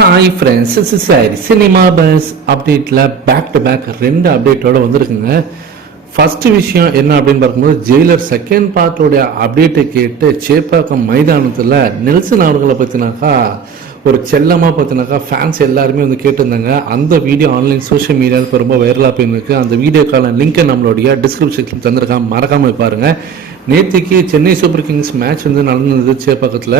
Hi friends, சரி cinema bus அப்டேட்டில் back to back 2 அப்டேட்டோடு வந்திருக்குங்க. ஃபஸ்ட்டு விஷயம் என்ன அப்படின்னு பார்க்கும்போது, ஜெயிலர் செகண்ட் பார்ட்டோடைய அப்டேட்டை கேட்டு சேப்பாக்கம் மைதானத்தில் நெல்சன் அவர்களை பற்றினாக்கா ஒரு செல்லமாக பார்த்தினாக்கா ஃபேன்ஸ் எல்லாருமே வந்து கேட்டிருந்தாங்க. அந்த வீடியோ ஆன்லைன் சோஷியல் மீடியாவில் இப்போ ரொம்ப வைரலாக போயிருக்கு. அந்த வீடியோக்கான லிங்க்கை நம்மளுடைய டிஸ்கிரிப்ஷனில் தந்திருக்கான், மறக்காமல் பாருங்கள். நேற்றுக்கு சென்னை சூப்பர் கிங்ஸ் மேட்ச் வந்து நடந்தது சேப்பாக்கத்தில்.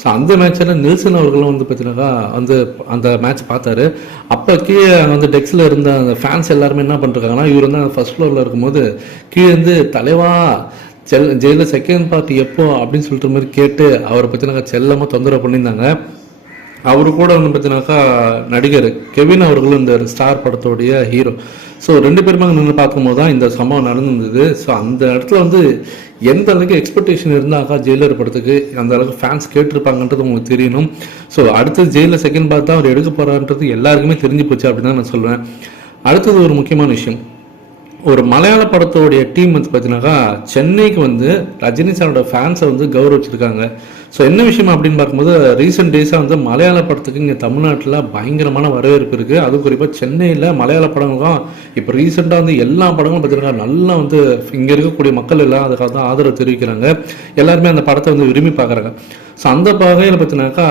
ஸோ அந்த மேட்சில் நெல்சன் அவர்களும் வந்து பார்த்தீங்கன்னாக்கா வந்து அந்த மேட்ச் பார்த்தாரு. அப்போ கீழே வந்து டெக்ஸில் இருந்த அந்த ஃபேன்ஸ் எல்லாருமே என்ன பண்ணிருக்காங்கன்னா, இவர் வந்து ஃபர்ஸ்ட் ஃப்ளோரில் இருக்கும்போது கீழே இருந்து தலைவா ஜெயிலில் செகண்ட் பார்ட் எப்போ அப்படின்னு சொல்லிட்டு மாதிரி கேட்டு அவரை பார்த்தீங்கன்னா செல்லமாக தொந்தரவு பண்ணியிருந்தாங்க. அவரு கூட வந்து பார்த்தீங்கன்னாக்கா நடிகர் கெவின் அவர்களும் இந்த ஸ்டார் படத்தோடைய ஹீரோ. ஸோ 2 பேருமே நின்று பார்க்கும்போது தான் இந்த சம்பவம் நடந்திருந்தது. ஸோ அந்த இடத்துல வந்து எந்த அளவுக்கு எக்ஸ்பெக்டேஷன் இருந்தாக்கா ஜெயிலர் படத்துக்கு அந்த அளவுக்கு ஃபேன்ஸ் கேட்டிருப்பாங்கன்றது உங்களுக்கு தெரியணும். ஸோ அடுத்தது ஜெயிலில் செகண்ட் பார்ட் தான் அவர் எடுக்க போகிறான்றது எல்லாருக்குமே தெரிஞ்சு போச்சு அப்படின்னு தான் நான் சொல்லுவேன். அடுத்தது ஒரு முக்கியமான விஷயம், ஒரு மலையாள படத்தோடைய டீம் வந்து பார்த்தீங்கன்னாக்கா சென்னைக்கு வந்து ரஜினி சாரோட ஃபேன்ஸை வந்து கௌரவிச்சிருக்காங்க. ஸோ என்ன விஷயம் அப்படின்னு பார்க்கும்போது, ரீசெண்ட் டேஸாக வந்து மலையாள படத்துக்கு இங்கே தமிழ்நாட்டில் பயங்கரமான வரவேற்பு இருக்குது. அது குறிப்பாக சென்னையில் மலையாள படங்களும் இப்போ ரீசெண்டாக வந்து எல்லா படங்களும் பார்த்தீங்கன்னா நல்லா வந்து இங்கே இருக்கக்கூடிய மக்கள் எல்லாம் அதுக்காக தான் ஆதரவு தெரிவிக்கிறாங்க. எல்லாருமே அந்த படத்தை வந்து விரும்பி பார்க்குறாங்க. ஸோ அந்த வகையில் பார்த்தீங்கன்னாக்கா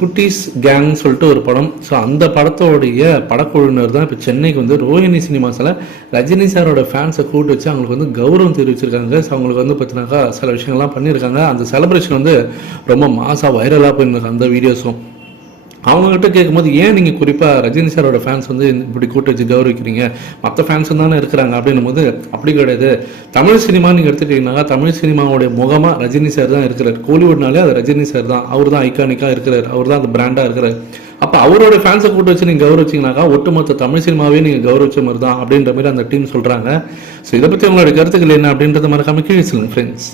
குட்டீஸ் கேங் சொல்லிட்டு ஒரு படம். ஸோ அந்த படத்தோடைய படக்குழுவினர் தான் இப்போ சென்னைக்கு வந்து ரோஹிணி சினிமாஸில் ரஜினி சாரோட ஃபேன்ஸை கூட்டு வச்சு அவங்களுக்கு வந்து கௌரவம் தெரிவிச்சிருக்காங்க. ஸோ அவங்களுக்கு வந்து பார்த்தீங்கன்னாக்கா சில விஷயங்கள்லாம் பண்ணியிருக்காங்க. அந்த செலிப்ரேஷன் வந்து ரொம்ப மாசாக வைரலாக போயிருந்தாங்க அந்த வீடியோஸும். அவங்ககிட்ட கேட்கும்போது, ஏன் நீங்கள் குறிப்பாக ரஜினி சாரோட ஃபேன்ஸ் வந்து இப்படி கூட்டு வச்சு கௌரவிக்கிறீங்க, மற்ற ஃபேன்ஸும் தானே இருக்கிறாங்க அப்படின்னும் போது, அப்படி கிடையாது. தமிழ் சினிமா நீங்கள் எடுத்துக்கிட்டீங்கன்னா தமிழ் சினிமாவுடைய முகமாக ரஜினி சார் தான் இருக்கிறார். கோலிவுட்னாலே அது ரஜினி சார் தான். அவர் தான் ஐகானிக்காக இருக்கிறார். அவர் தான் அந்த பிராண்டாக இருக்கிறார். அப்போ அவரோட ஃபேன்ஸை கூட்டு வச்சு நீங்கள் கௌரவிச்சிங்கனாக்கா ஒட்டுமொத்த தமிழ் சினிமாவே நீங்கள் கௌரவிச்ச மாதிரி தான் அப்படின்ற மாதிரி அந்த டீம் சொல்கிறாங்க. ஸோ இதை பற்றி உங்களோட கருத்துக்கள் என்ன அப்படின்றத மறக்காம கீழே சொல்லுங்கள் ஃப்ரெண்ட்ஸ்.